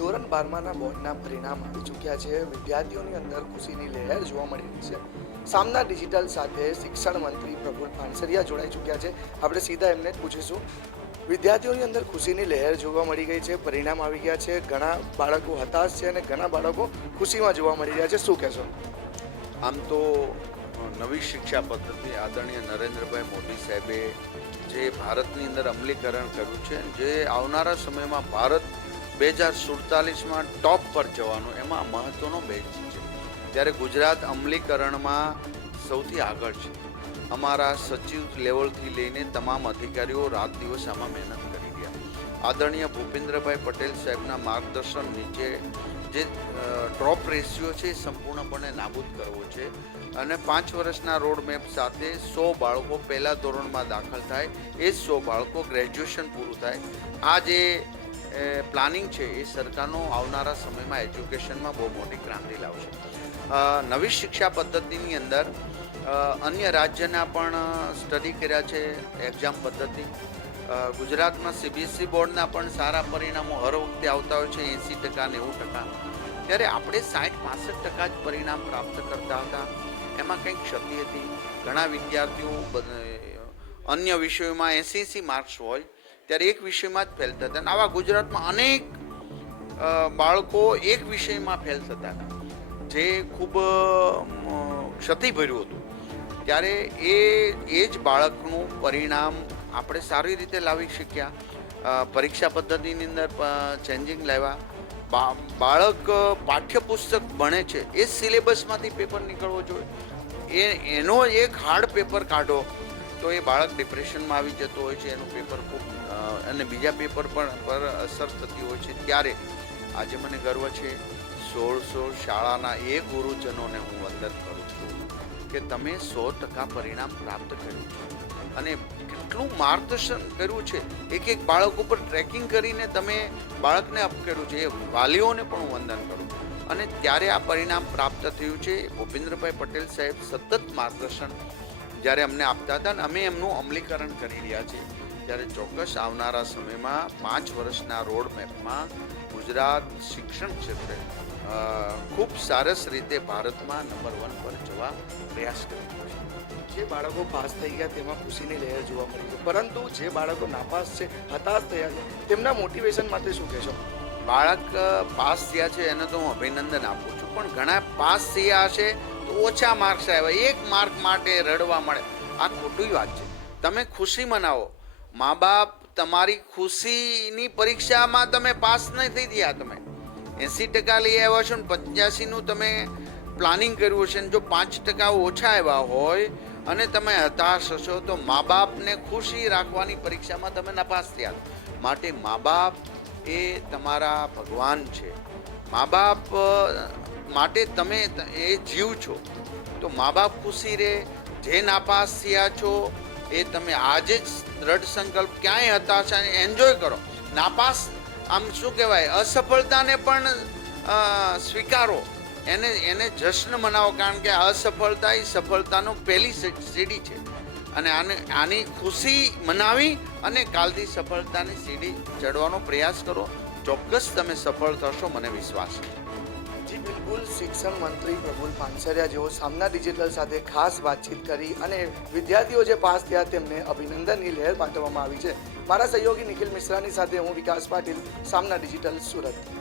ધોરણ બારમાના બોર્ડના પરિણામ આવી ચૂક્યા છે. વિદ્યાર્થીઓની અંદર ખુશીની લહેર જોવા મળી રહી છે. સામના ડિજિટલ સાથે શિક્ષણ મંત્રી પ્રફુલ પાનસરિયા જોડાઈ ચૂક્યા છે. આપણે સીધા એમને પૂછીશું. વિદ્યાર્થીઓની અંદર ખુશીની લહેર જોવા મળી ગઈ છે. પરિણામ આવી ગયા છે. ઘણા બાળકો હતાશ છે અને ઘણા બાળકો ખુશીમાં જોવા મળી રહ્યા છે. શું કહેશો? આમ તો નવી શિક્ષા પદ્ધતિ આદરણીય નરેન્દ્રભાઈ મોદી સાહેબે જે ભારતની અંદર અમલીકરણ કર્યું છે જે આવનારા સમયમાં ભારત બે હજાર સુડતાલીસમાં ટોપ પર જવાનું એમાં મહત્વનો બેચ છે. ત્યારે ગુજરાત અમલીકરણમાં સૌથી આગળ છે. અમારા સચિવ લેવલથી લઈને તમામ અધિકારીઓ રાત દિવસ આમાં મહેનત કરી રહ્યા આદરણીય ભૂપેન્દ્રભાઈ પટેલ સાહેબના માર્ગદર્શન નીચે જે ડ્રોપ રેશિયો છે એ સંપૂર્ણપણે નાબૂદ કરવો છે. અને પાંચ વર્ષના રોડ મેપ સાથે સો બાળકો પહેલા ધોરણમાં દાખલ થાય. એ સો બાળકો ગ્રેજ્યુએશન પૂરું થાય. આ જે પ્લાનિંગ છે એ સરકારનો આવનારા સમયમાં એજ્યુકેશનમાં બહુ મોટી ક્રાંતિ લાવશે. નવી શિક્ષા પદ્ધતિની અંદર અન્ય રાજ્યના પણ સ્ટડી કર્યા છે, એક્ઝામ પદ્ધતિ. ગુજરાતમાં સીબીએસસી બોર્ડના પણ સારા પરિણામો હર વખતે આવતા હોય છે એંસી ટકા નેવું ટકા. ત્યારે આપણે સાઠ પાસઠ ટકા જ પરિણામ પ્રાપ્ત કરતા હતા. એમાં કંઈક ક્ષતિ હતી. ઘણા વિદ્યાર્થીઓ અન્ય વિષયોમાં એંસી એંસી માર્ક્સ હોય. ત્યારે એક વિષયમાં જ ફેલ થતા આવા ગુજરાતમાં અનેક બાળકો એક વિષયમાં ફેલ થતા જે ખૂબ ક્ષતિભર્યું હતું. ત્યારે એ એ જ બાળકનું પરિણામ આપણે સારી રીતે લાવી શક્યા. પરીક્ષા પદ્ધતિની અંદર ચેન્જિંગ લાવ્યા. બાળક પાઠ્યપુસ્તક ભણે છે. એ સિલેબસમાંથી પેપર નીકળવો જોઈએ. એ, એનો એક હાર્ડ પેપર કાઢો, તો એ બાળક ડિપ્રેશનમાં આવી જતો હોય છે. એનું પેપર ખૂબ અને બીજા પેપર પણ પર અસર થતી હોય છે ત્યારે આજે મને ગર્વ છે સોળસો શાળાના એ ગુરુજનોને હું વંદન કરું છું કે તમે સો ટકા પરિણામ પ્રાપ્ત કર્યું છે. અને કેટલું માર્ગદર્શન કર્યું છે. એક એક બાળક ઉપર ટ્રેકિંગ કરીને તમે બાળકને અપ કર્યું છે, એ વાલીઓને પણ હું વંદન કરું અને ત્યારે આ પરિણામ પ્રાપ્ત થયું છે. ભૂપેન્દ્રભાઈ પટેલ સાહેબ સતત માર્ગદર્શન જ્યારે અમને આપતા હતા અને અમે એમનું અમલીકરણ કરી રહ્યા છીએ. ત્યારે ચોક્કસ આવનારા સમયમાં પાંચ વર્ષના રોડ મેપમાં ગુજરાત શિક્ષણ ક્ષેત્રે ખૂબ સરસ રીતે ભારતમાં નંબર વન પર જવા પ્રયાસ કરી રહ્યો છે. જે બાળકો પાસ થઈ ગયા તેમાં ખુશીની લહેર જોવા મળી છે. પરંતુ જે બાળકો નાપાસ છે હતાશ થયા છે તેમના મોટિવેશન માટે શું કહેશો? બાળક પાસ થયા છે એને તો હું અભિનંદન આપું છું. પણ ઘણા પાસ થયા હશે તો ઓછા માર્ક્સ આવ્યા. એક માર્ક માટે રડવા મળે. આ ખોટી વાત છે. તમે ખુશી મનાવો. મા બાપ તમારી ખુશીની પરીક્ષામાં તમે પાસ નહીં થઈ ગયા તમે. એંસી ટકા લઈ આવ્યા છો ને પંચ્યાસીનું તમે પ્લાનિંગ કર્યું હશે ને જો પાંચ ટકા ઓછા આવ્યા હોય અને તમે હતાશ હશો તો મા બાપને ખુશી રાખવાની પરીક્ષામાં તમે નપાસ થયા. માટે મા બાપ એ તમારા ભગવાન છે. મા બાપ માટે તમે એ જીવ છો. તો મા બાપ ખુશી રહે. જે નાપાસ થયા છો એ તમે આજે જ દ્રઢ સંકલ્પ ક્યાંય હતાશા એન્જોય કરો. નાપાસ, આમ શું કહેવાય, અસફળતાને પણ સ્વીકારો. એને એને જશ્ન મનાવો, કારણ કે અસફળતા એ સફળતાનો પહેલી સીડી છે. અને આને, આની ખુશી મનાવી અને કાલથી સફળતાની સીડી ચડવાનો પ્રયાસ કરો. ચોક્કસ તમે સફળ થશો, મને વિશ્વાસ છે. જી, બિલકુલ. શિક્ષણ મંત્રી પ્રફુલ પાનસરિયા જેઓ સામના ડિજિટલ સાથે ખાસ વાતચીત કરી અને વિદ્યાર્થીઓ જે પાસ થયા તેમને અભિનંદનની લહેર પાઠવવામાં આવી છે. મારા સહયોગી નિખિલ મિશ્રાની સાથે હું વિકાસ પાટીલ, સામના ડિજિટલ સુરત.